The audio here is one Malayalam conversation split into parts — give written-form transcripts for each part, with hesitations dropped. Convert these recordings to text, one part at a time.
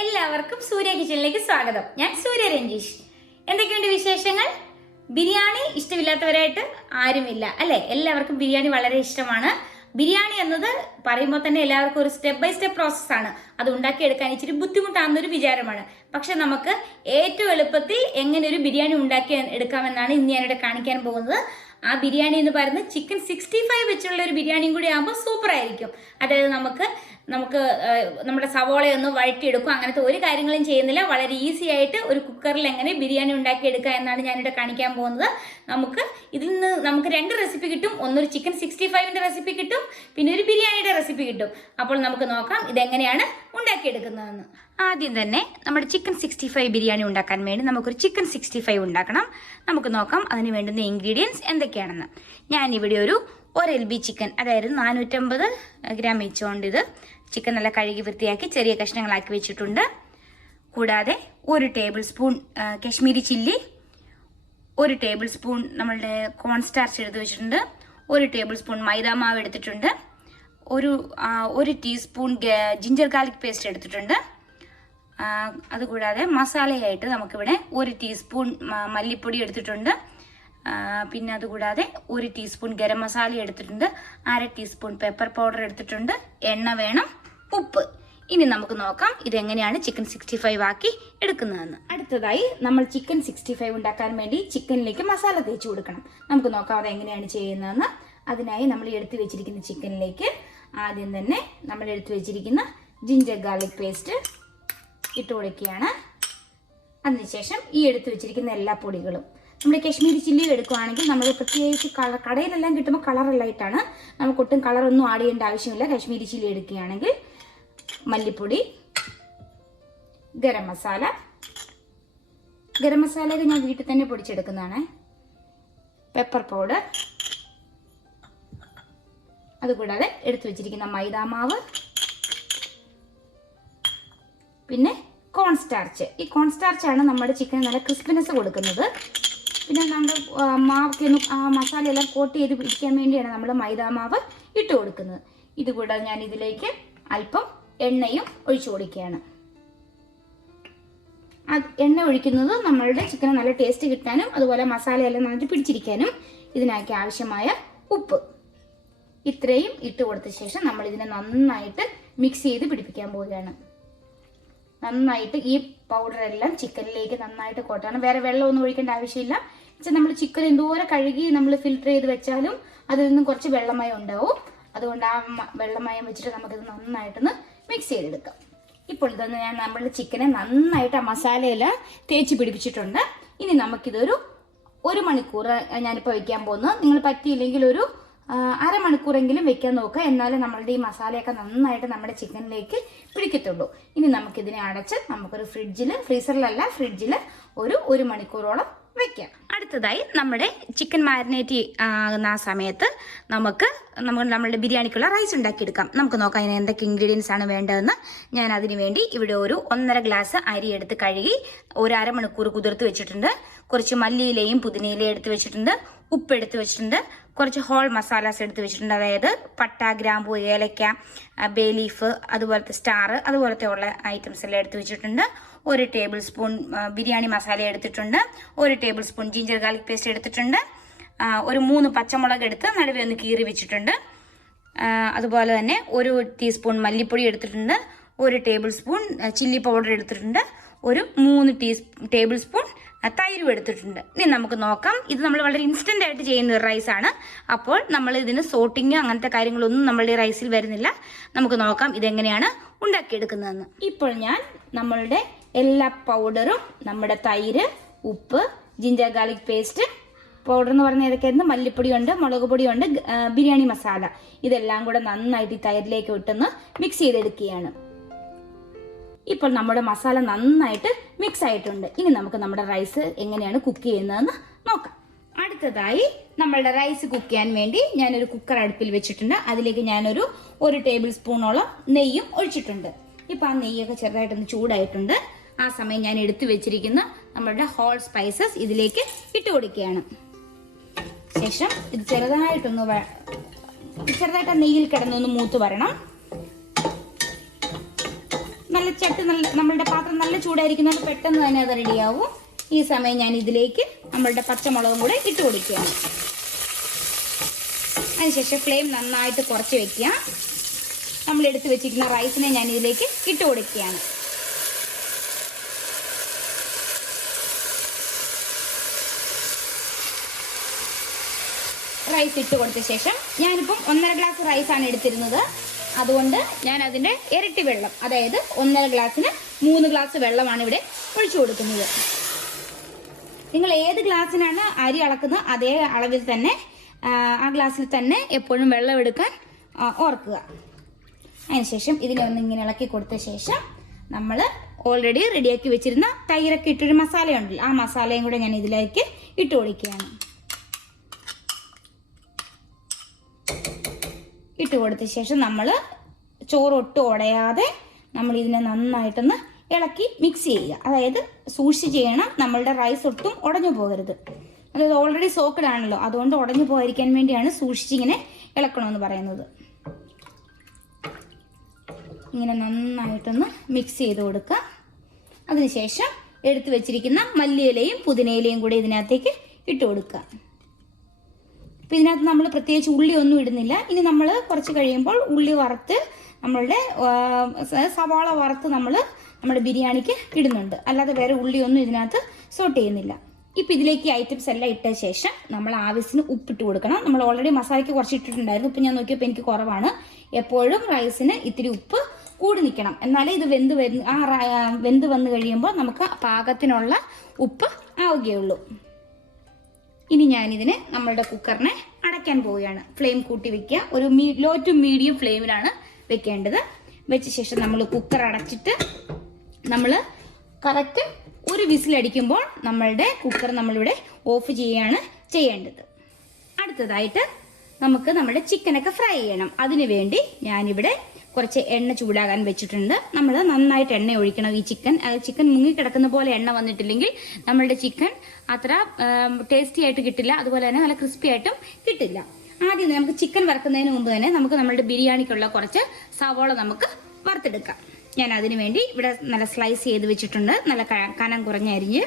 എല്ലാവർക്കും സൂര്യ കിച്ചണിലേക്ക് സ്വാഗതം. ഞാൻ സൂര്യ രഞ്ജീഷ്. എന്തൊക്കെയുണ്ട് വിശേഷങ്ങൾ? ബിരിയാണി ഇഷ്ടമില്ലാത്തവരായിട്ട് ആരുമില്ല അല്ലെ? എല്ലാവർക്കും ബിരിയാണി വളരെ ഇഷ്ടമാണ്. ബിരിയാണി എന്നത് പറയുമ്പോൾ തന്നെ എല്ലാവർക്കും ഒരു സ്റ്റെപ്പ് ബൈ സ്റ്റെപ്പ് പ്രോസസ്സാണ്. അത് ഉണ്ടാക്കിയെടുക്കാൻ ഇച്ചിരി ബുദ്ധിമുട്ടാണെന്നൊരു വിചാരമാണ്. പക്ഷെ നമുക്ക് ഏറ്റവും എളുപ്പത്തിൽ എങ്ങനെ ഒരു ബിരിയാണി ഉണ്ടാക്കി എടുക്കാമെന്നാണ് ഇന്ന് ഞാനിവിടെ കാണിക്കാൻ പോകുന്നത്. ആ ബിരിയാണി എന്ന് പറയുന്നത് ചിക്കൻ 65 വെച്ചുള്ള ഒരു ബിരിയാണിയും കൂടി ആകുമ്പോൾ സൂപ്പർ ആയിരിക്കും. അതായത് നമുക്ക് നമ്മുടെ സവോളയൊന്ന് വഴറ്റിയെടുക്കും. അങ്ങനത്തെ ഒരു കാര്യങ്ങളും ചെയ്യുന്നില്ല. വളരെ ഈസി ആയിട്ട് ഒരു കുക്കറിൽ എങ്ങനെ ബിരിയാണി ഉണ്ടാക്കിയെടുക്കുക എന്നാണ് ഞാനിവിടെ കാണിക്കാൻ പോകുന്നത്. ഇതിൽ നിന്ന് നമുക്ക് 2 റെസിപ്പി കിട്ടും. ഒന്നൊരു ചിക്കൻ 65ന്റെ റെസിപ്പി കിട്ടും, പിന്നെ ഒരു ബിരിയാണിയുടെ റെസിപ്പി കിട്ടും. അപ്പോൾ നമുക്ക് നോക്കാം ഇതെങ്ങനെയാണ് ഉണ്ടാക്കിയെടുക്കുന്നതെന്ന്. ആദ്യം തന്നെ നമ്മുടെ ചിക്കൻ 65 ബിരിയാണി ഉണ്ടാക്കാൻ വേണ്ടി നമുക്കൊരു ചിക്കൻ 65 ഉണ്ടാക്കണം. നമുക്ക് നോക്കാം അതിന് വേണ്ടുന്ന ഇൻഗ്രീഡിയൻസ് എന്തൊക്കെയാണെന്ന്. ഞാനിവിടെ ഒരു LB ചിക്കൻ, അതായത് 450 ഗ്രാം വെച്ചുകൊണ്ട് ഇത് ചിക്കൻ നല്ല കഴുകി വൃത്തിയാക്കി ചെറിയ കഷ്ണങ്ങളാക്കി വെച്ചിട്ടുണ്ട്. കൂടാതെ 1 table spoon Kashmiri chilli, 1 table spoon നമ്മളുടെ കോൺ സ്റ്റാർച്ച് എടുത്ത് വെച്ചിട്ടുണ്ട്, 1 ടേബിൾ സ്പൂൺ മൈദാമാവ് എടുത്തിട്ടുണ്ട്, ഒരു ടീസ്പൂൺ ജിഞ്ചർ ഗാർലിക് പേസ്റ്റ് എടുത്തിട്ടുണ്ട്. അതുകൂടാതെ മസാലയായിട്ട് നമുക്കിവിടെ 1 ടീസ്പൂൺ മല്ലിപ്പൊടി എടുത്തിട്ടുണ്ട്. പിന്നെ അതുകൂടാതെ 1 ടീസ്പൂൺ ഗരം മസാല എടുത്തിട്ടുണ്ട്, 1/2 ടീസ്പൂൺ പെപ്പർ പൗഡർ എടുത്തിട്ടുണ്ട്, എണ്ണ വേണം, ഉപ്പ്. ഇനി നമുക്ക് നോക്കാം ഇതെങ്ങനെയാണ് ചിക്കൻ 65 ആക്കി എടുക്കുന്നതെന്ന്. അടുത്തതായി നമ്മൾ ചിക്കൻ 65 ഉണ്ടാക്കാൻ വേണ്ടി ചിക്കനിലേക്ക് മസാല തേച്ച് കൊടുക്കണം. നമുക്ക് നോക്കാം അതെങ്ങനെയാണ് ചെയ്യുന്നതെന്ന്. അതിനായി നമ്മൾ എടുത്തു വെച്ചിരിക്കുന്ന ചിക്കനിലേക്ക് ആദ്യം തന്നെ നമ്മൾ എടുത്തു വെച്ചിരിക്കുന്ന ജിഞ്ചർ ഗാർലിക് പേസ്റ്റ് ഇട്ട് കൊടുക്കുകയാണ്. അതിനുശേഷം ഈ എടുത്തു വെച്ചിരിക്കുന്ന എല്ലാ പൊടികളും, നമ്മുടെ കശ്മീരി ചില്ലി എടുക്കുകയാണെങ്കിൽ നമ്മൾ പ്രത്യേകിച്ച് കടയിലെല്ലാം കിട്ടുമ്പോൾ കളറല്ലായിട്ടാണ്, നമുക്ക് ഒട്ടും കളറൊന്നും ആഡ് ചെയ്യേണ്ട ആവശ്യമില്ല. കശ്മീരി ചില്ലി എടുക്കുകയാണെങ്കിൽ മല്ലിപ്പൊടി, ഗരം മസാലയൊക്കെ ഞാൻ വീട്ടിൽ തന്നെ പൊടിച്ചെടുക്കുന്നതാണ്, പെപ്പർ പൗഡർ, അതുകൂടാതെ എടുത്തു വെച്ചിരിക്കുന്ന മൈദാമാവ്, പിന്നെ കോൺ സ്റ്റാർച്ച്. ഈ കോൺ സ്റ്റാർച്ചാണ് നമ്മുടെ ചിക്കന് നല്ല ക്രിസ്പിനെസ് കൊടുക്കുന്നത്. പിന്നെ നമ്മുടെ മാവൊക്കെ മസാലയെല്ലാം കോട്ട് ചെയ്ത് പിടിക്കാൻ വേണ്ടിയാണ് നമ്മൾ മൈദാമാവ് ഇട്ട് കൊടുക്കുന്നത്. ഇതുകൂടാതെ ഞാൻ ഇതിലേക്ക് അല്പം എണ്ണയും ഒഴിച്ചു കൊടുക്കുകയാണ്. എണ്ണ ഒഴിക്കുന്നത് നമ്മളുടെ ചിക്കന് നല്ല ടേസ്റ്റ് കിട്ടാനും അതുപോലെ മസാലയെല്ലാം നന്നായിട്ട് പിടിച്ചിരിക്കാനും. ഇതിനാക്കി ആവശ്യമായ ഉപ്പ് ഇത്രയും ഇട്ട് കൊടുത്ത ശേഷം നമ്മൾ ഇതിനെ നന്നായിട്ട് മിക്സ് ചെയ്ത് പിടിപ്പിക്കാൻ പോവുകയാണ്. നന്നായിട്ട് ഈ പൗഡർ എല്ലാം ചിക്കനിലേക്ക് നന്നായിട്ട് കോട്ടാണ്. വേറെ വെള്ളമൊന്നും ഒഴിക്കേണ്ട ആവശ്യമില്ല. നമ്മൾ ചിക്കൻ എന്തോരം കഴുകി നമ്മൾ ഫിൽറ്റർ ചെയ്ത് വെച്ചാലും അതിൽ നിന്നും കുറച്ച് വെള്ളമയം ഉണ്ടാവും. അതുകൊണ്ട് ആ വെള്ളമയം വെച്ചിട്ട് നമുക്കിത് നന്നായിട്ടൊന്ന് മിക്സ് ചെയ്തെടുക്കാം. ഇപ്പോൾ ഇതൊന്ന് നമ്മളുടെ ചിക്കനെ നന്നായിട്ട് ആ മസാലയെല്ലാം തേച്ച് പിടിപ്പിച്ചിട്ടുണ്ട്. ഇനി നമുക്കിതൊരു 1 മണിക്കൂർ ഞാനിപ്പോൾ വെക്കാൻ പോകുന്നത്. നിങ്ങൾ പറ്റിയില്ലെങ്കിൽ ഒരു അരമണിക്കൂറെങ്കിലും വെക്കാൻ നോക്കുക. എന്നാലും നമ്മളുടെ ഈ മസാലയൊക്കെ നന്നായിട്ട് നമ്മുടെ ചിക്കനിലേക്ക് പിടിക്കത്തുള്ളൂ. ഇനി നമുക്കിതിനെ അടച്ച് നമുക്കൊരു ഫ്രീസറിലല്ല ഫ്രിഡ്ജിൽ ഒരു 1 മണിക്കൂറോളം വെക്കാം. അടുത്തതായി നമ്മുടെ ചിക്കൻ മാരിനേറ്റ് ആകുന്ന ആ സമയത്ത് നമ്മളുടെ ബിരിയാണിക്കുള്ള റൈസ് ഉണ്ടാക്കിയെടുക്കാം. നമുക്ക് നോക്കാം അതിന് എന്തൊക്കെ ഇൻഗ്രീഡിയൻസ് ആണ് വേണ്ടതെന്ന്. ഞാൻ അതിന് വേണ്ടി ഇവിടെ ഒരു 1.5 ഗ്ലാസ് അരി എടുത്ത് കഴുകി ഒരു അരമണിക്കൂർ കുതിർത്ത് വെച്ചിട്ടുണ്ട്. കുറച്ച് മല്ലിയിലയും പുതിനയിലയും എടുത്ത് വെച്ചിട്ടുണ്ട്, ഉപ്പ് എടുത്ത് വെച്ചിട്ടുണ്ട്, കുറച്ച് ഹോൾ മസാലാസ് എടുത്ത് വെച്ചിട്ടുണ്ട്. അതായത് പട്ട, ഗ്രാമ്പൂ, ഏലക്ക, ബേ ലീഫ്, അതുപോലത്തെ സ്റ്റാർ, അതുപോലത്തെ ഉള്ള ഐറ്റംസ് എല്ലാം എടുത്ത് വെച്ചിട്ടുണ്ട്. 1 ടേബിൾ സ്പൂൺ ബിരിയാണി മസാല എടുത്തിട്ടുണ്ട്, 1 table spoon ginger garlic paste എടുത്തിട്ടുണ്ട്, ഒരു 3 പച്ചമുളക് എടുത്ത് നടുവേ ഒന്ന് കീറി വെച്ചിട്ടുണ്ട്. അതുപോലെ തന്നെ 1 ടീസ്പൂൺ മല്ലിപ്പൊടി എടുത്തിട്ടുണ്ട്, 1 ടേബിൾ സ്പൂൺ ചില്ലി പൗഡർ എടുത്തിട്ടുണ്ട്, ഒരു 3 ടേബിൾ സ്പൂൺ തൈരും എടുത്തിട്ടുണ്ട്. ഇനി നമുക്ക് നോക്കാം. ഇത് നമ്മൾ വളരെ ഇൻസ്റ്റന്റ് ആയിട്ട് ചെയ്യുന്ന ഒരു റൈസാണ്. അപ്പോൾ നമ്മൾ ഇതിന് സോട്ടിങ് അങ്ങനത്തെ കാര്യങ്ങളൊന്നും നമ്മളുടെ റൈസിൽ വരുന്നില്ല. നമുക്ക് നോക്കാം ഇതെങ്ങനെയാണ് ഉണ്ടാക്കിയെടുക്കുന്നതെന്ന്. ഇപ്പോൾ ഞാൻ നമ്മളുടെ എല്ലാ പൗഡറും, നമ്മുടെ തൈര്, ഉപ്പ്, ജിഞ്ചർ ഗാർലിക് പേസ്റ്റ് പൗഡർ എന്ന് പറഞ്ഞാൽ ഏതൊക്കെയായിരുന്നു, മല്ലിപ്പൊടിയുണ്ട്, മുളക് പൊടിയുണ്ട്, ബിരിയാണി മസാല, ഇതെല്ലാം കൂടെ നന്നായിട്ട് ഈ തൈരിലേക്ക് ഇട്ടൊന്ന് മിക്സ് ചെയ്തെടുക്കുകയാണ്. ഇപ്പോൾ നമ്മുടെ മസാല നന്നായിട്ട് മിക്സ് ആയിട്ടുണ്ട്. ഇനി നമുക്ക് നമ്മുടെ റൈസ് എങ്ങനെയാണ് കുക്ക് ചെയ്യുന്നതെന്ന് നോക്കാം. അടുത്തതായി നമ്മളുടെ റൈസ് കുക്ക് ചെയ്യാൻ വേണ്ടി ഞാനൊരു കുക്കർ അടുപ്പിൽ വെച്ചിട്ടുണ്ട്. അതിലേക്ക് ഞാനൊരു 1 ടേബിൾ സ്പൂണോളം നെയ്യും ഒഴിച്ചിട്ടുണ്ട്. ഇപ്പം ആ നെയ്യൊക്കെ ചെറുതായിട്ടൊന്ന് ചൂടായിട്ടുണ്ട്. ആ സമയം ഞാൻ എടുത്തു വെച്ചിരിക്കുന്ന നമ്മളുടെ ഹോൾ സ്പൈസസ് ഇതിലേക്ക് ഇട്ട് കൊടുക്കുകയാണ്. ശേഷം ഇത് ചെറുതായിട്ട് നെയ്യിൽ കിടന്നൊന്ന് മൂത്ത് വരണം. നമ്മളുടെ പാത്രം നല്ല ചൂടായിരിക്കുന്നത് പെട്ടെന്ന് തന്നെ അത് റെഡിയാവും. ഈ സമയം ഞാൻ ഇതിലേക്ക് നമ്മളുടെ പച്ചമുളകും കൂടെ ഇട്ട് കൊടുക്കുകയാണ്. അതിനുശേഷം ഫ്ലെയിം നന്നായിട്ട് കുറച്ച് വെക്കുക. നമ്മൾ എടുത്ത് വെച്ചിരിക്കുന്ന റൈസിനെ ഞാൻ ഇതിലേക്ക് ഇട്ട് കൊടുക്കുകയാണ്. റൈസ് ഇട്ട് കൊടുത്ത ശേഷം ഞാനിപ്പം 1.5 ഗ്ലാസ് റൈസാണ് എടുത്തിരുന്നത്. അതുകൊണ്ട് ഞാൻ അതിൻ്റെ ഇരട്ടി വെള്ളം, അതായത് 1.5 ഗ്ലാസ്സിന് 3 ഗ്ലാസ് വെള്ളമാണ് ഇവിടെ ഒഴിച്ചു കൊടുക്കുന്നത്. നിങ്ങൾ ഏത് ഗ്ലാസ്സിനാണ് അരി അളക്കുന്നത് അതേ അളവിൽ തന്നെ ആ ഗ്ലാസ്സിൽ തന്നെ എപ്പോഴും വെള്ളം എടുക്കാൻ ഓർക്കുക. അതിനുശേഷം ഇതിനെ ഒന്ന് ഇങ്ങനെ ഇളക്കി കൊടുത്ത ശേഷം നമ്മൾ ഓൾറെഡി റെഡിയാക്കി വെച്ചിരുന്ന തൈരൊക്കെ ഇട്ടൊരു മസാലയുണ്ടല്ലോ, ആ മസാലയും കൂടെ ഞാൻ ഇതിലേക്ക് ഇട്ട് കൊടുക്കുകയാണ്. ഇട്ട് കൊടുത്ത ശേഷം നമ്മൾ ചോറൊട്ടും ഉടയാതെ നമ്മൾ ഇതിനെ നന്നായിട്ടൊന്ന് ഇളക്കി മിക്സ് ചെയ്യുക. അതായത് സൂക്ഷിച്ച് ചെയ്യണം, നമ്മളുടെ റൈസ് ഒട്ടും ഉടഞ്ഞു പോകരുത്. അതായത് ഓൾറെഡി സോക്ക്ഡ് ആണല്ലോ, അതുകൊണ്ട് ഉടഞ്ഞു പോകാതിരിക്കാൻ വേണ്ടിയാണ് സൂക്ഷിച്ചിങ്ങനെ ഇളക്കണമെന്ന് പറയുന്നത്. ഇങ്ങനെ നന്നായിട്ടൊന്ന് മിക്സ് ചെയ്ത് കൊടുക്കുക. അതിനുശേഷം എടുത്തു വെച്ചിരിക്കുന്ന മല്ലിയിലയും പുതിനയിലയും കൂടി ഇതിനകത്തേക്ക് ഇട്ട് കൊടുക്കുക. അപ്പം ഇതിനകത്ത് നമ്മൾ പ്രത്യേകിച്ച് ഉള്ളി ഒന്നും ഇടുന്നില്ല. ഇനി നമ്മൾ കുറച്ച് കഴിയുമ്പോൾ ഉള്ളി വറുത്ത് നമ്മളുടെ സവാള വറുത്ത് നമ്മുടെ ബിരിയാണിക്ക് ഇടുന്നുണ്ട്. അല്ലാതെ വേറെ ഉള്ളിയൊന്നും ഇതിനകത്ത് സോട്ട് ചെയ്യുന്നില്ല. ഇപ്പം ഇതിലേക്ക് ഐറ്റംസ് എല്ലാം ഇട്ട ശേഷം നമ്മൾ ആവശ്യത്തിന് ഉപ്പിട്ട് കൊടുക്കണം. നമ്മൾ ഓൾറെഡി മസാലയ്ക്ക് കുറച്ച് ഇട്ടിട്ടുണ്ടായിരുന്നു. ഇപ്പം ഞാൻ നോക്കിയപ്പോൾ എനിക്ക് കുറവാണ്. എപ്പോഴും റൈസിന് ഇത്തിരി ഉപ്പ് കൂടി നിൽക്കണം, എന്നാലേ ഇത് വെന്ത് വന്ന് കഴിയുമ്പോൾ നമുക്ക് പാകത്തിനുള്ള ഉപ്പ് ആവുകയുള്ളൂ. ഇനി ഞാനിതിന് നമ്മളുടെ കുക്കറിനെ അടയ്ക്കാൻ പോവുകയാണ്. ഫ്ലെയിം കൂട്ടി വെക്കുക. ഒരു ലോ ടു മീഡിയം ഫ്ലെയിമിലാണ് വെക്കേണ്ടത്. വെച്ച ശേഷം നമ്മൾ കുക്കർ അടച്ചിട്ട് നമ്മൾ കറക്റ്റ് ഒരു വിസിലടിക്കുമ്പോൾ നമ്മളുടെ കുക്കർ നമ്മളിവിടെ ഓഫ് ചെയ്യുകയാണ് ചെയ്യേണ്ടത്. അടുത്തതായിട്ട് നമുക്ക് നമ്മുടെ ചിക്കനൊക്കെ ഫ്രൈ ചെയ്യണം. അതിനു വേണ്ടി ഞാനിവിടെ കുറച്ച് എണ്ണ ചൂടാകാൻ വെച്ചിട്ടുണ്ട്. നമ്മൾ നന്നായിട്ട് എണ്ണ ഒഴിക്കണം. ഈ ചിക്കൻ മുങ്ങിക്കിടക്കുന്ന പോലെ എണ്ണ വന്നിട്ടില്ലെങ്കിൽ നമ്മളുടെ ചിക്കൻ അത്ര ടേസ്റ്റി ആയിട്ട് കിട്ടില്ല, അതുപോലെ തന്നെ നല്ല ക്രിസ്പി ആയിട്ടും കിട്ടില്ല. ആദ്യം നമുക്ക് ചിക്കൻ വറുക്കുന്നതിന് മുമ്പ് തന്നെ നമുക്ക് നമ്മുടെ ബിരിയാണിക്കുള്ള കുറച്ച് സവാള നമുക്ക് വറുത്തെടുക്കാം. ഞാൻ അതിനു വേണ്ടി ഇവിടെ നല്ല സ്ലൈസ് ചെയ്ത് വെച്ചിട്ടുണ്ട്. നല്ല കനം കുറഞ്ഞ അരിഞ്ഞ്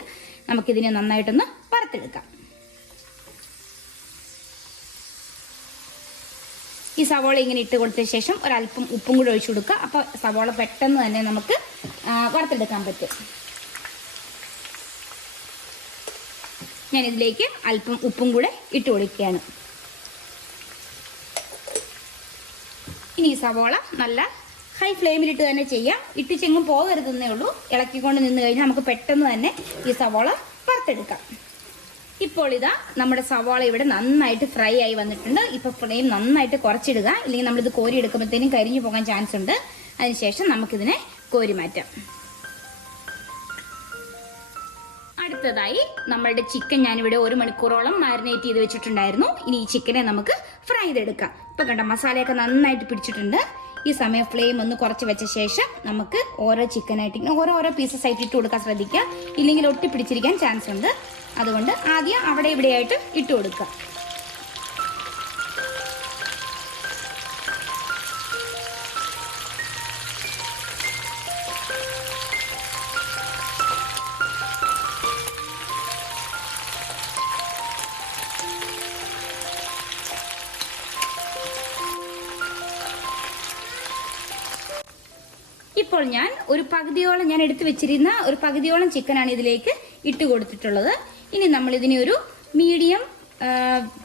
നമുക്കിതിനെ നന്നായിട്ടൊന്ന് വറുത്തെടുക്കാം. ഈ സവാള ഇങ്ങനെ ഇട്ട് കൊടുത്ത ശേഷം ഒരല്പം ഉപ്പും കൂടി ഒഴിച്ചു കൊടുക്കുക. അപ്പോൾ സവാള പെട്ടെന്ന് തന്നെ നമുക്ക് വറുത്തെടുക്കാൻ പറ്റും. ഞാൻ ഇതിലേക്ക് അല്പം ഉപ്പും കൂടെ ഇട്ട് കൊടുക്കുകയാണ്. ഇനി ഈ സവാള നല്ല ഹൈ ഫ്ലെയിമിലിട്ട് തന്നെ ചെയ്യാം. ഇട്ടിച്ചെങ്ങും പോകരുതെന്നേ ഉള്ളൂ. ഇളക്കിക്കൊണ്ട് നിന്ന് കഴിഞ്ഞാൽ നമുക്ക് പെട്ടെന്ന് തന്നെ ഈ സവാള വറുത്തെടുക്കാം. ഇപ്പോൾ ഇതാ നമ്മുടെ സവാള ഇവിടെ നന്നായിട്ട് ഫ്രൈ ആയി വന്നിട്ടുണ്ട്. ഇപ്പോൾ ഫ്ലെയിം നന്നായിട്ട് കുറച്ചിടുക, ഇല്ലെങ്കിൽ നമ്മളിത് കോരി എടുക്കുമ്പോഴത്തേനും കരിഞ്ഞു പോകാൻ ചാൻസ് ഉണ്ട്. അതിനുശേഷം നമുക്കിതിനെ കോരി മാറ്റാം. അടുത്തതായി നമ്മളുടെ ചിക്കൻ ഞാനിവിടെ 1 മണിക്കൂറോളം മാരിനേറ്റ് ചെയ്ത് വെച്ചിട്ടുണ്ടായിരുന്നു. ഇനി ഈ ചിക്കനെ നമുക്ക് ഫ്രൈ ചെയ്തെടുക്കാം. ഇപ്പം കണ്ട മസാലയൊക്കെ നന്നായിട്ട് പിടിച്ചിട്ടുണ്ട്. ഈ സമയം ഫ്ലെയിം ഒന്ന് കുറച്ച് വെച്ച ശേഷം നമുക്ക് ഓരോ ചിക്കനായിട്ട് ഇങ്ങനെ ഓരോ പീസസ് ആയിട്ട് ഇട്ട് കൊടുക്കാൻ ശ്രദ്ധിക്കുക, ഇല്ലെങ്കിൽ ഒട്ടിപ്പിടിച്ചിരിക്കാൻ ചാൻസ് ഉണ്ട്. അതുകൊണ്ട് ആദ്യം അവിടെ ഇവിടെയായിട്ട് ഇട്ട് കൊടുക്കുക. ഇപ്പോൾ ഞാൻ ഒരു പകുതിയോളം ഞാൻ എടുത്തു വെച്ചിരുന്ന ഒരു പകുതിയോളം ചിക്കനാണ് ഇതിലേക്ക് ഇട്ട് കൊടുത്തിട്ടുള്ളത്. ഇനി നമ്മൾ ഇതിനെ ഒരു മീഡിയം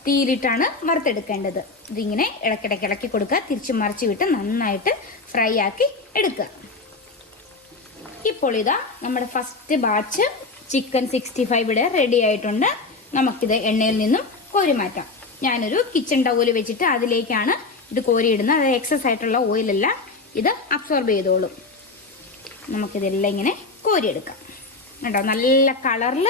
തീയിലിട്ടാണ് വറുത്തെടുക്കേണ്ടത്. ഇതിങ്ങനെ ഇടയ്ക്കിടയ്ക്ക് ഇളക്കി കൊടുക്കുക, തിരിച്ചു മറിച്ച് വിട്ട് നന്നായിട്ട് ഫ്രൈ ആക്കി എടുക്കുക. ഇപ്പോൾ ഇതാ നമ്മുടെ ഫസ്റ്റ് ബാച്ച് ചിക്കൻ 65 ഇവിടെ റെഡി ആയിട്ടുണ്ട്. നമുക്കിത് എണ്ണയിൽ നിന്നും കോരി മാറ്റാം. ഞാനൊരു കിച്ചൺ ടവൽ വെച്ചിട്ട് അതിലേക്കാണ് ഇത് കോരിയിടുന്നത്. അത് എക്സസ് ആയിട്ടുള്ള ഓയിലെല്ലാം ഇത് അബ്സോർബ് ചെയ്തോളും. നമുക്കിതെല്ലാം ഇങ്ങനെ കോരിയെടുക്കാം. കേട്ടോ, നല്ല കളറിൽ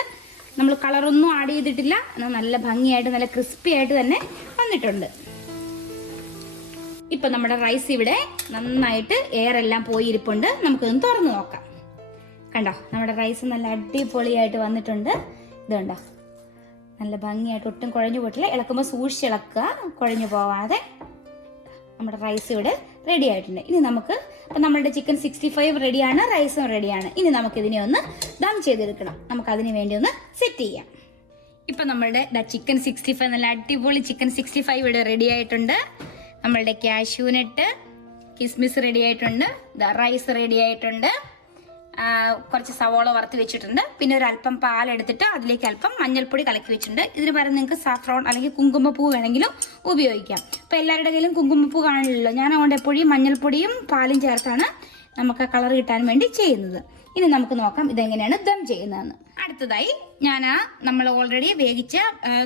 നമ്മൾ കളറൊന്നും ആഡ് ചെയ്തിട്ടില്ല, എന്നാൽ നല്ല ഭംഗിയായിട്ട് നല്ല ക്രിസ്പി ആയിട്ട് തന്നെ വന്നിട്ടുണ്ട്. ഇപ്പം നമ്മുടെ റൈസ് ഇവിടെ നന്നായിട്ട് എയർ എല്ലാം പോയി ഇരിപ്പുണ്ട്. നമുക്കൊന്ന് തുറന്നു നോക്കാം. കണ്ടോ, നമ്മുടെ റൈസ് നല്ല അടിപൊളിയായിട്ട് വന്നിട്ടുണ്ട്. ഇത് കണ്ടോ, നല്ല ഭംഗിയായിട്ട് ഒട്ടും കുഴഞ്ഞു പോയിട്ടില്ല. ഇളക്കുമ്പോൾ സൂക്ഷിച്ച് ഇളക്കുക, കുഴഞ്ഞു പോവാതെ. നമ്മുടെ റൈസ് ഇവിടെ റെഡി ആയിട്ടുണ്ട്. ഇനി നമുക്ക് നമ്മുടെ ചിക്കൻ 65 റെഡിയാണ്, റൈസും റെഡിയാണ്. ഇനി നമുക്ക് ഇതിനെ ഒന്ന് ദം ചെയ്തെടുക്കണം. നമുക്ക് അതിന് വേണ്ടി ഒന്ന് സെറ്റ് ചെയ്യാം. ഇപ്പൊ നമ്മളുടെ ചിക്കൻ 65 നല്ല അടിപൊളി ചിക്കൻ 65 ഇവിടെ റെഡി ആയിട്ടുണ്ട്. നമ്മളുടെ കാഷ്യൂനട്ട് കിസ്മിസ് റെഡി ആയിട്ടുണ്ട്, റൈസ് റെഡി ആയിട്ടുണ്ട്, കുറച്ച് സവോള വറുത്ത് വെച്ചിട്ടുണ്ട്, പിന്നെ ഒരു അല്പം പാലെടുത്തിട്ട് അതിലേക്ക് അല്പം മഞ്ഞൾപ്പൊടി കലക്കി വെച്ചിട്ടുണ്ട്. ഇതിന് പകരം നിങ്ങൾക്ക് സാഫ്രോൺ അല്ലെങ്കിൽ കുങ്കുമപ്പൂ വേണമെങ്കിലും ഉപയോഗിക്കാം. അപ്പോൾ എല്ലാവരുടെ കയ്യിലും കുങ്കുമപ്പൂ കാണില്ലല്ലോ, ഞാൻ അതുകൊണ്ട് എപ്പോഴും മഞ്ഞൾപ്പൊടിയും പാലും ചേർത്താണ് നമുക്ക് കളർ കിട്ടാൻ വേണ്ടി ചെയ്യുന്നത്. ഇനി നമുക്ക് നോക്കാം ഇതെങ്ങനെയാണ് ദം ചെയ്യുന്നതെന്ന്. അടുത്തതായി നമ്മൾ ഓൾറെഡി വേവിച്ച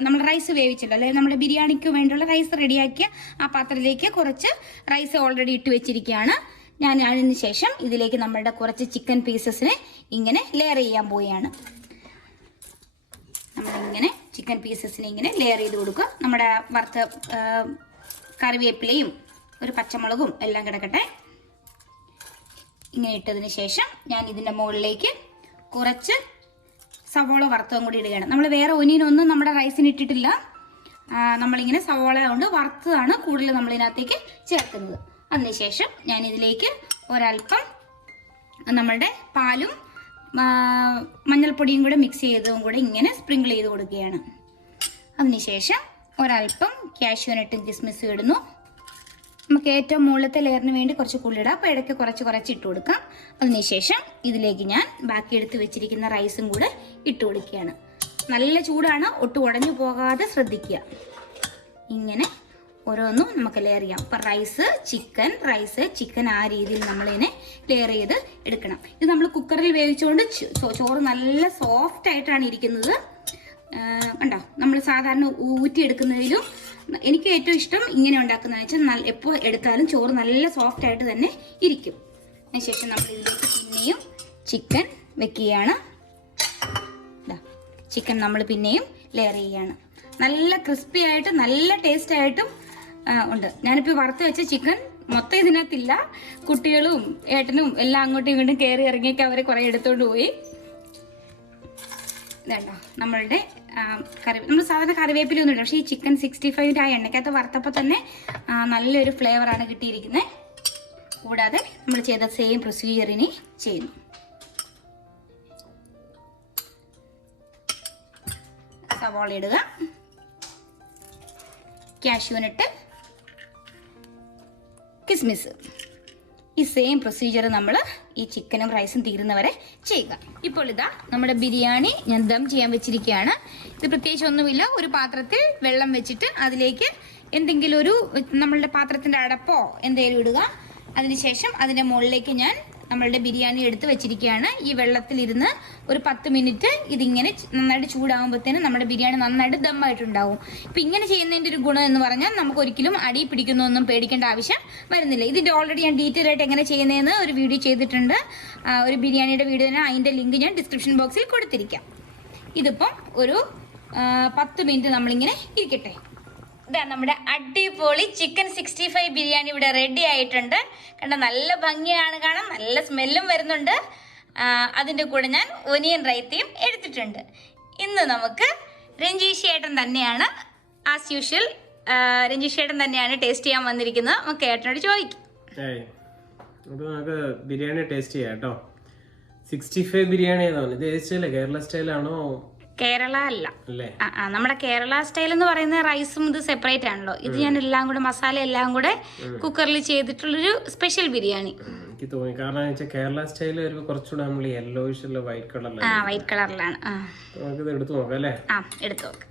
നമ്മൾ റൈസ് വേവിച്ചല്ലോ, അല്ലെങ്കിൽ നമ്മുടെ ബിരിയാണിക്ക് വേണ്ടിയുള്ള റൈസ് റെഡിയാക്കിയ ആ പാത്രത്തിലേക്ക് കുറച്ച് റൈസ് ഓൾറെഡി ഇട്ട് വെച്ചിരിക്കുകയാണ്. ഞാൻ അതിന് ശേഷം ഇതിലേക്ക് നമ്മളുടെ കുറച്ച് ചിക്കൻ പീസസിനെ ഇങ്ങനെ ലെയർ ചെയ്യാൻ പോവുകയാണ്. നമ്മളിങ്ങനെ ചിക്കൻ പീസസിനെ ഇങ്ങനെ ലെയർ ചെയ്ത് കൊടുക്കുക. നമ്മുടെ വറുത്ത കറിവേപ്പിലയും ഒരു പച്ചമുളകും എല്ലാം കിടക്കട്ടെ. ഇങ്ങനെ ഇട്ടതിന് ശേഷം ഞാൻ ഇതിൻ്റെ മുകളിലേക്ക് കുറച്ച് സവോള വറുത്തതും കൂടി ഇടുകയാണ്. നമ്മൾ വേറെ ഒനിയനൊന്നും നമ്മുടെ റൈസിന് ഇട്ടിട്ടില്ല, നമ്മളിങ്ങനെ സവോള കൊണ്ട് വറുത്തതാണ് കൂടുതൽ നമ്മളിതിനകത്തേക്ക് ചേർക്കുന്നത്. അതിനുശേഷം ഞാൻ ഇതിലേക്ക് ഒരല്പം നമ്മളുടെ പാലും മഞ്ഞൾപ്പൊടിയും കൂടെ മിക്സ് ചെയ്തതും കൂടെ ഇങ്ങനെ സ്പ്രിങ്കിൾ ചെയ്ത് കൊടുക്കുകയാണ്. അതിനുശേഷം ഒരല്പം കാഷ്യൂനട്ടും കിസ്മിസും ഇടുന്നു. നമുക്ക് ഏറ്റവും മുകളിലത്തെ ലെയറിന് വേണ്ടി കുറച്ച് പുള്ളിയിടാം, അപ്പോൾ ഇടയ്ക്ക് കുറച്ച് ഇട്ട് കൊടുക്കാം. അതിനുശേഷം ഇതിലേക്ക് ഞാൻ ബാക്കി എടുത്ത് വെച്ചിരിക്കുന്ന റൈസും കൂടെ ഇട്ട് കൊടുക്കുകയാണ്. നല്ല ചൂടാണ്, ഒട്ടും ഉടഞ്ഞു പോകാതെ ശ്രദ്ധിക്കുക. ഇങ്ങനെ ഓരോന്നും നമുക്ക് ലെയർ ചെയ്യാം. അപ്പം റൈസ് ചിക്കൻ ആ രീതിയിൽ നമ്മളിതിനെ ലെയർ ചെയ്ത് എടുക്കണം. ഇത് നമ്മൾ കുക്കറിൽ വേവിച്ചുകൊണ്ട് ചോറ് നല്ല സോഫ്റ്റ് ആയിട്ടാണ് ഇരിക്കുന്നത്. കണ്ടോ, നമ്മൾ സാധാരണ ഊറ്റിയെടുക്കുന്നതിലും എനിക്ക് ഏറ്റവും ഇഷ്ടം ഇങ്ങനെ ഉണ്ടാക്കുന്നതെന്ന് വെച്ചാൽ എപ്പോൾ എടുത്താലും ചോറ് നല്ല സോഫ്റ്റ് ആയിട്ട് തന്നെ ഇരിക്കും. അതിനുശേഷം നമ്മൾ ഇതിലേക്ക് പിന്നെയും ചിക്കൻ വെക്കുകയാണ്. ചിക്കൻ നമ്മൾ പിന്നെയും ലെയർ ചെയ്യുകയാണ്. നല്ല ക്രിസ്പി ആയിട്ട് നല്ല ടേസ്റ്റ് ആയിട്ടും ഉണ്ട്. ഞാനിപ്പോൾ വറുത്ത് വെച്ച ചിക്കൻ മൊത്തം ഇതിനകത്തില്ല, കുട്ടികളും ഏട്ടനും എല്ലാം അങ്ങോട്ടും ഇങ്ങോട്ടും കയറി ഇറങ്ങിയൊക്കെ അവരെ കുറേ എടുത്തോണ്ട് പോയി. ഇതേണ്ടോ നമ്മളുടെ നമ്മൾ സാധാരണ കറിവേപ്പിലൊന്നും ഇല്ല, പക്ഷേ ഈ ചിക്കൻ 65 ആ എണ്ണയ്ക്കകത്ത് വറുത്തപ്പോൾ തന്നെ നല്ലൊരു ഫ്ലേവറാണ് കിട്ടിയിരിക്കുന്നത്. കൂടാതെ നമ്മൾ ചെയ്ത സെയിം പ്രൊസീജിയറിനെ ചെയ്യുന്നു. സവാള ഇടുക, കാഷ്യൂനട്ട്, കിസ്മിസ്, ഈ സെയിം പ്രൊസീജിയർ നമ്മൾ ഈ ചിക്കനും റൈസും തീരുന്നവരെ ചെയ്യുക. ഇപ്പോൾ ഇതാ നമ്മുടെ ബിരിയാണി ഞാൻ ദം ചെയ്യാൻ വെച്ചിരിക്കുകയാണ്. ഇത് പ്രത്യേകിച്ച് ഒന്നുമില്ല, ഒരു പാത്രത്തിൽ വെള്ളം വെച്ചിട്ട് അതിലേക്ക് എന്തെങ്കിലും ഒരു നമ്മളുടെ പാത്രത്തിൻ്റെ അടപ്പോ എന്തെങ്കിലും ഇടുക. അതിനുശേഷം അതിൻ്റെ മുകളിലേക്ക് ഞാൻ നമ്മളുടെ ബിരിയാണി എടുത്ത് വെച്ചിരിക്കുകയാണ്. ഈ വെള്ളത്തിലിരുന്ന് ഒരു 10 മിനിറ്റ് ഇതിങ്ങനെ നന്നായിട്ട് ചൂടാകുമ്പോഴത്തേനും നമ്മുടെ ബിരിയാണി നന്നായിട്ട് ദമ്മായിട്ടുണ്ടാവും. ഇപ്പം ഇങ്ങനെ ചെയ്യുന്നതിൻ്റെ ഒരു ഗുണം എന്ന് പറഞ്ഞാൽ നമുക്ക് ഒരിക്കലും അടി പിടിക്കുന്നൊന്നും പേടിക്കേണ്ട ആവശ്യം വരുന്നില്ല. ഇതിൻ്റെ ഓൾറെഡി ഞാൻ ഡീറ്റെയിൽ ആയിട്ട് എങ്ങനെ ചെയ്യുന്നതെന്ന് ഒരു വീഡിയോ ചെയ്തിട്ടുണ്ട്. ഒരു ബിരിയാണിയുടെ വീഡിയോ തന്നെ, അതിൻ്റെ ലിങ്ക് ഞാൻ ഡിസ്ക്രിപ്ഷൻ ബോക്സിൽ കൊടുത്തിരിക്കാം. ഇതിപ്പം ഒരു 10 മിനിറ്റ് നമ്മളിങ്ങനെ ഇരിക്കട്ടെ. ഇതാ നമ്മുടെ അടിപൊളി ചിക്കൻ 65 ബിരിയാണി ഇവിടെ റെഡി ആയിട്ടുണ്ട്. കണ്ട നല്ല ഭംഗിയാണ് കാണാൻ, നല്ല സ്മെല്ലും വരുന്നുണ്ട്. അതിൻ്റെ കൂടെ ഞാൻ ഒനിയൻ റൈത്തയും എടുത്തിട്ടുണ്ട്. ഇന്ന് നമുക്ക് രഞ്ജീഷ് ഏട്ടൻ തന്നെയാണ് ആസ് യൂഷ്വൽ രഞ്ജീഷ് ഏട്ടൻ തന്നെയാണ് ടേസ്റ്റ് ചെയ്യാൻ വന്നിരിക്കുന്നത്. നമുക്ക് ഏട്ടനോട് ചോദിക്കാം. നമുക്ക് ബിരിയാണി ടേസ്റ്റ് ചെയ്യാം കേട്ടോ. 65 ബിരിയാണി ഏതാണ് ഇത്? കേരള സ്റ്റൈലാണോ? കേരള അല്ല, നമ്മുടെ കേരള സ്റ്റൈൽ എന്ന് പറയുന്ന റൈസും ഇത് സെപ്പറേറ്റ് ആണല്ലോ. ഇത് ഞാൻ എല്ലാം കൂടെ മസാല എല്ലാം കൂടെ കുക്കറിൽ ചെയ്തിട്ടുള്ളൊരു സ്പെഷ്യൽ ബിരിയാണി. എനിക്ക് തോന്നി, കാരണം കേരള സ്റ്റൈൽ കുറച്ചുകൂടെ നമ്മൾ യെല്ലോയിഷ് വൈറ്റ് കളറിലാണ്. വൈറ്റ് കളറിലാണ്. നമുക്ക് എടുത്തു നോക്കാം അല്ലേ? എടുത്തു നോക്കാം.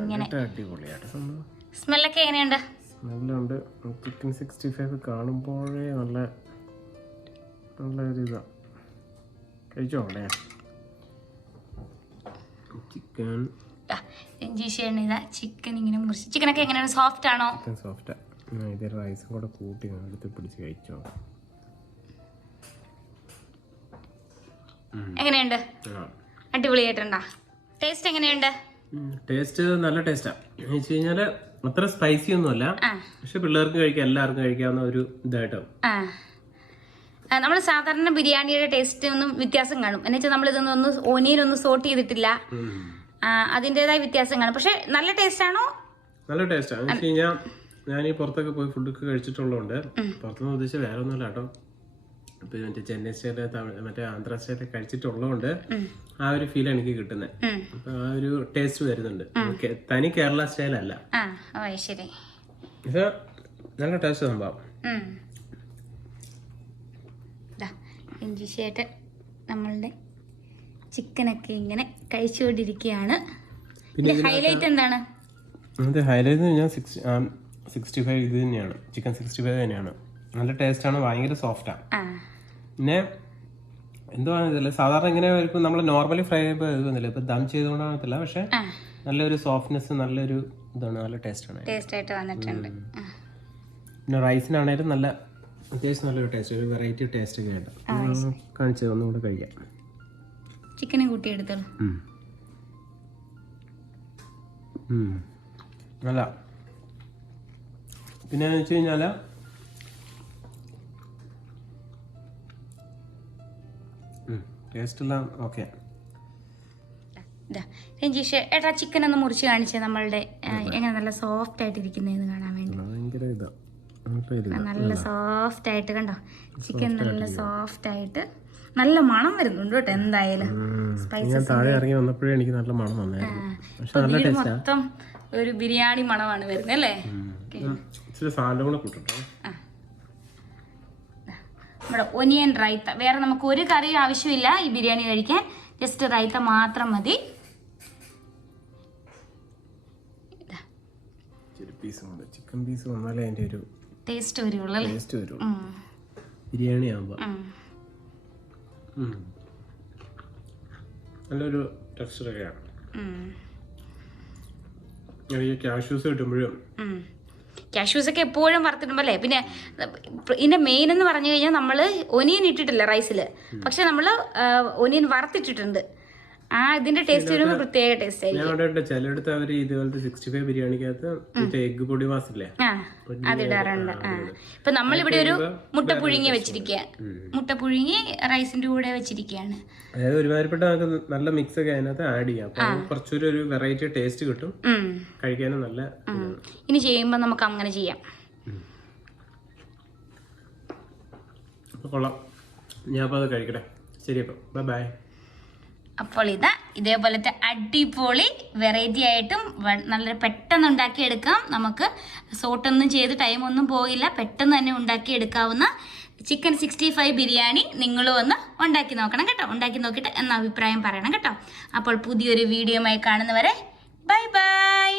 ഇങ്ങനെ അടിപൊളിയായിട്ട് സ്മെല്ലൊക്കെ എങ്ങനെയുണ്ട്? സ്മെല്ലുണ്ട്. ചിക്കൻ 65 കാണുമ്പോഴേ നല്ല ഒരു ഇതാ. കഴിച്ചോ അവിടെ ചിക്കൻ? ചിക്കൻ ഇങ്ങനെ മുറിച്ച്, ചിക്കനൊക്കെ എങ്ങനെയാണ്? സോഫ്റ്റ് ആണോ? സോഫ്റ്റാ. ഇത് റൈസും കൂടെ കൂട്ടി എടുത്ത് പിടിച്ച് കഴിച്ചോ. എങ്ങനെയുണ്ട്? അടിപൊളിയായിട്ടുണ്ടോ? ടേസ്റ്റ് എങ്ങനെയുണ്ട്? ടേസ്റ്റ് നല്ല ടേസ്റ്റാ. എന്ന് വെച്ച് കഴിഞ്ഞാല് അത്ര സ്പൈസി ഒന്നുമല്ല, പക്ഷെ പിള്ളേർക്ക് കഴിക്കാം, എല്ലാവർക്കും കഴിക്കാവുന്ന ഒരു ഇതായിട്ട്. നമ്മൾ സാധാരണ ബിരിയാണിയുടെ ടേസ്റ്റ് ഒന്നും വ്യത്യാസം കാണും. എന്ന് വെച്ചാൽ നമ്മൾ ഇതൊന്നും ഒനിയനൊന്നും സോട്ട് ചെയ്തിട്ടില്ല, അതിൻ്റെതായ വ്യത്യാസം കാണും. പക്ഷെ നല്ല ടേസ്റ്റ് ആണോ? നല്ല ടേസ്റ്റാണ്. എന്ന് വെച്ച് കഴിഞ്ഞാൽ ഞാൻ ഈ പുറത്തൊക്കെ പോയി ഫുഡൊക്കെ കഴിച്ചിട്ടുള്ളതുകൊണ്ട് പുറത്തുനിന്ന് ഉദ്ദേശിച്ച വേറെ ഒന്നുമില്ല കേട്ടോ. ഇപ്പൊ മറ്റേ ചെന്നൈ സ്റ്റൈല് മറ്റേ ആന്ധ്ര സ്റ്റൈല് കഴിച്ചിട്ടുള്ളതുകൊണ്ട് ആ ഒരു ഫീൽ എനിക്ക് കിട്ടുന്നത്. അപ്പൊ ആ ഒരു ടേസ്റ്റ് വരുന്നുണ്ട്. തനി കേരള സ്റ്റൈലല്ല. ഇത് നല്ല ടേസ്റ്റ് സംഭവം. ഇഞ്ചിശേട്ട് നമ്മളുടെ ചിക്കനൊക്കെ ഇങ്ങനെ കഴിച്ചുകൊണ്ടിരിക്കുകയാണ്. ഹൈലൈറ്റ് എന്താണ്? ഹൈലൈറ്റ് ഞാൻ 65 ഇത് തന്നെയാണ്. ചിക്കൻ 65 തന്നെയാണ്. നല്ല ടേസ്റ്റ് ആണ്. ഭയങ്കര സോഫ്റ്റാണ്. പിന്നെ എന്തുവാണ് ഇതില്ല, സാധാരണ ഇങ്ങനെ നമ്മൾ നോർമലി ഫ്രൈ ചെയ്യുമ്പോൾ ഇപ്പൊ ദം ചെയ്തുകൊണ്ടാകത്തില്ല. പക്ഷെ നല്ലൊരു സോഫ്റ്റ്നെസ്, നല്ലൊരു ഇതാണ്. നല്ല ടേസ്റ്റ് ആണ്. പിന്നെ റൈസിനാണേലും നല്ല അത്യാവശ്യം നല്ലൊരു ടേസ്റ്റ്, ഒരു വെറൈറ്റി ടേസ്റ്റ് ഒക്കെ ആയിട്ട് കാണിച്ചത്. ഒന്നുകൂടെ കഴിക്കാം. ചിക്കനും കൂട്ടിയെടുത്തോളൂ. നല്ല. പിന്നെ വെച്ച് കഴിഞ്ഞാല് ടേസ്റ്റ് എല്ലാം ഓക്കെ. രഞ്ജീഷ് ഏട്ടാ ചിക്കൻ ഒന്ന് മുറിച്ച് കാണിച്ചേ, നമ്മളുടെ എങ്ങനെ നല്ല സോഫ്റ്റ് ആയിട്ട് ഇരിക്കുന്നതെന്ന് കാണാൻ വേണ്ടി. നല്ല സോഫ്റ്റ് ആയിട്ട് കണ്ടോ, ചിക്കൻ നല്ല സോഫ്റ്റ് ആയിട്ട് നല്ല മണം വരുന്നുണ്ട് കേട്ടോ. എന്തായാലും വീട് മൊത്തം ഒരു ബിരിയാണി മണമാണ് വരുന്നത് അല്ലേ? നമ്മുടെ ഒനിയൻ റൈത്ത. വേറെ നമുക്ക് ഒരു കറി ആവശ്യമില്ല ഈ ബിരിയാണി കഴിക്കാൻ. ജസ്റ്റ് റൈത്ത മാത്രം മതി. ചിക്കൻ പീസ് വന്നാലേ അതിന്റെ ഒരു ടേസ്റ്റ് വരുള്ളൂ. ബിരിയാണി ആവുമ്പോ നല്ലൊരു ടെക്സ്ചർ ഒക്കെയാണ്. കാഷ്യൂസ് കിട്ടുമ്പോഴും കാഷ്യൂസ് ഒക്കെ എപ്പോഴും വറുത്തിടുമ്പോ അല്ലേ. പിന്നെ ഇതിന്റെ മെയിൻ എന്ന് പറഞ്ഞു കഴിഞ്ഞാൽ നമ്മൾ ഒനിയൻ ഇട്ടിട്ടില്ല റൈസിൽ, പക്ഷെ നമ്മൾ ഒനിയൻ വറുത്തിട്ടിട്ടുണ്ട്. ആ ഇതിന്റെ ടേസ്റ്റ് വരുമ്പോ പ്രത്യേക ടേസ്റ്റ് ആയിരിക്കും. ചിലയിടത്ത് അവര് ഇതുപോലത്തെ 65 ബിരിയാണിക്കകത്ത് എഗ് പൊടി മാസില്ലേ അതിടാറുണ്ട്. ഇപ്പൊ നമ്മളിവിടെ ഒരു മുട്ട പുഴുങ്ങി വെച്ചിരിക്കുക, മുട്ട പുഴുങ്ങി റൈസിന്റെ കൂടെ വെച്ചിരിക്കുകയാണ്. അതായത് ഒരുമാതിരിപ്പെട്ട നല്ല മിക്സ് ഒക്കെ അതിനകത്ത് ആഡ് ചെയ്യാം. അപ്പൊ കുറച്ചൊരു ഒരു വെറൈറ്റി ടേസ്റ്റ് കിട്ടും, കഴിക്കാനും നല്ല. ഇനി ചെയ്യുമ്പോ നമുക്ക് അങ്ങനെ ചെയ്യാം. അപ്പൊ കൊള്ളാം. ഞാൻ അപ്പൊ അത് കഴിക്കട്ടെ. ശരി, അപ്പൊ ബൈ. അപ്പോൾ ഇതേപോലത്തെ അടിപൊളി വെറൈറ്റി ആയിട്ടും നല്ലൊരു പെട്ടെന്ന് ഉണ്ടാക്കിയെടുക്കാം. നമുക്ക് സോട്ടൊന്നും ചെയ്ത് ടൈമൊന്നും പോകില്ല, പെട്ടെന്ന് തന്നെ ഉണ്ടാക്കിയെടുക്കാവുന്ന ചിക്കൻ 65 ബിരിയാണി നിങ്ങളും ഒന്ന് ഉണ്ടാക്കി നോക്കണം കേട്ടോ. ഉണ്ടാക്കി നോക്കിയിട്ട് എന്ന അഭിപ്രായം പറയണം കേട്ടോ. അപ്പോൾ പുതിയൊരു വീഡിയോയുമായി കാണുന്നവരെ ബൈ ബൈ.